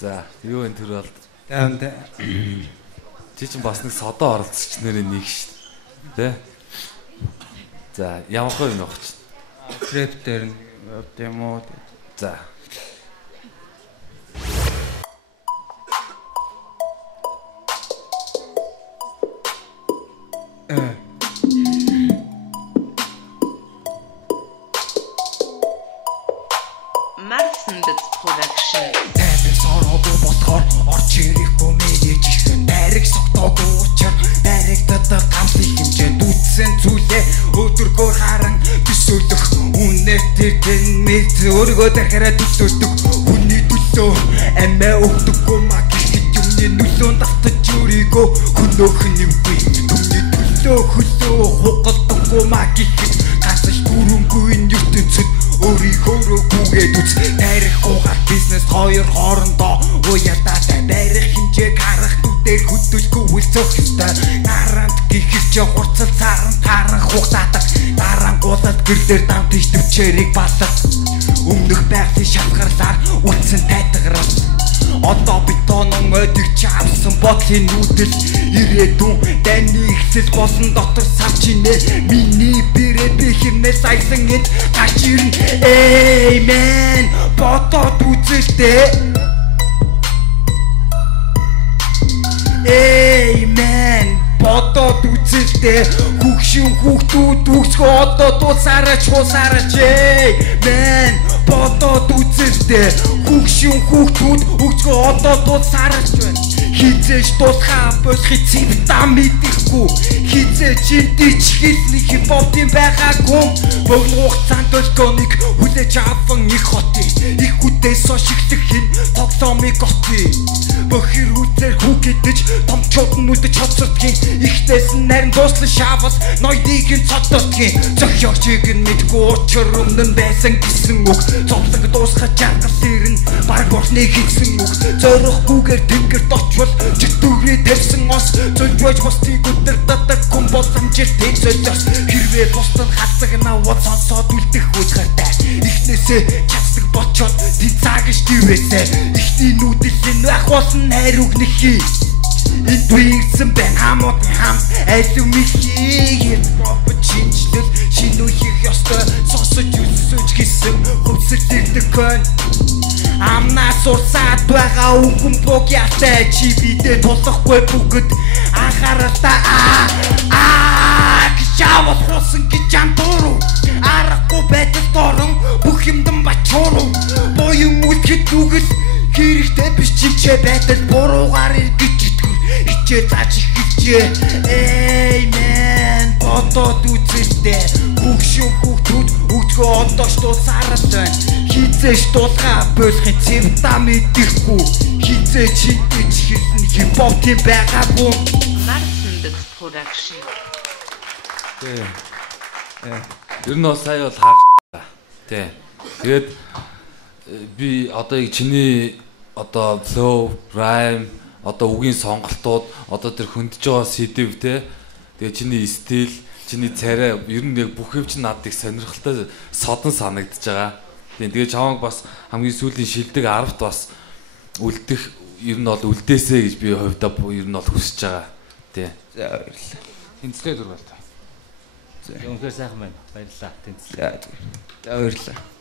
За, юу энэ төр бол. Чи чинь бас нэг содоо оролцогч нэрийн нэг шүү дээ. Тэ? За, ямар хөө юм авах чинь? Трэп дээр юм уу? За. Marsenbits Production. Тайван сороогүй болохоор орж ирэхгүй мэдээж их найраг согтоогүй учраа найрагдаад гамлын хэмжээнд үтсэн зүйлээ өдөргөөр харан төсөөлөх үнэтэй мэд өөрийгөө дахиад төсөөлдөг хүний төлөө амиа өгдөггүй маа гэхэд юмны нөлөөнд автаж өөрийгөө хөнөөх нэмгүй түүний төлөө хөлөө хугалдаггүй маа гэхэд гасаж дүрэнгүй ертөнцөд өөрийгөө гүгээд үз найрахгүйгээр бизнес хоёр хоорондоо уяатаатай байрах хэмжээг харах нүдээр хөдөлгөө үлцөх ёстой нарант гихэр чи хурцал цааран тааран хугацаадаг дарангуулаад гэрлэр дамт ич төвчээрийг баллах өмнөх байгалийн шалгарлаар үлдсэн тайтгарал одоо бетонон өдөгч авсан бодлын нүүдэл ирээдүйн дайны ихсэл болсон дотор савч инэ миний бэрээ би хэмнээс айсан энд тач ирнэ Amen бодоод үзэлтэй Amen бодоод үзэлтэй хүүхшин хүүхдүүд үсгөө одоо дуусаараач хуусаараач Amen бодоод үзэлтэй хүүхшин хүүхдүүд үсгөө одоо дуусаараач хизээж дуусхаа болохыг цэвтаа мэдэхгүй хизээж эндич хэлний хипхопын байгаагүй богн хугацаанд төлгөөнийг хүлээж аван их хотын их үдээс шигдэх хин тоглоомыг готын бохир хүлээр хүүгэтэж томчууд нь үлдэж хоцротгийн ихтэйс нь нарийн дууслан шавас ноёдыг нь цодтотгийн зохиогчийг нь мэдгүй учир өмнө нь байсан гэсэн үг зовлог дуусгаж жаргал ирнэ баг орны хийсэн үг зорихгүйгээр тэнгэрт очвол читүүрээ тавьсан ос зөлбөж босдгийг өдөрдөд гүн боломжтой төлөс хэрвээ босдод хасагнаа уу сонсоод үлдэх үзгартай ихнээсээ чацдаг бочоод тэнцаагш дивээсээ ихний нүүдэлэн байх болсон хайр үгнэхий энэ туйгсан бэн хамаатан хам алюминий пропо чинжлэл шинэ үеих ёстой сонсож үсэж гисэн хөвсөлтөг кон амнаас урсаад байгаа үхэн бог яатай чи бидээ тулахгүй бүгд анхааралтай гişавал хусан гэж амтуруу арахгүй байдал дорон бүх юмдан бачууруу боён үлдэхэд нүгэл хэрэгтэй биш чичээ байдал буруугаар иргэж итгэв хичээ зааж ихэлжээ Amen бодоод үзэлтэй хүүхшин хүүхдүүд өгдгөө одоош дуусаарал байна хизээш дуулгаа болохын цэвтаа мэдэхгүй хизээч хитэж хэлнэ хипхопын байгаагүй Marsenbits Production. Ер нь бол сая бол хаа тий. Тэгээд би одоо чиний одоо flow, rhyme, одоо үгийн сонголтууд, одоо тэр хөндөж байгаа сэдв тий. Тэгээ чиний стил, чиний царай ер нь яг бүх юм чинь надад их сонирхолтой содон санагдаж байгаа. Тэгээ чамайг бас хамгийн сүүлийн шилдэг 10-т бас үлдэх ер нь бол үлдээсэ гэж би хувьдаа ер нь бол хүсэж байгаа. Тий. За баярлалаа. Тэнцлээ дургуул та. За өнөхөр сайхан байна. Баярлалаа. Тэнцлээ. За баярлалаа.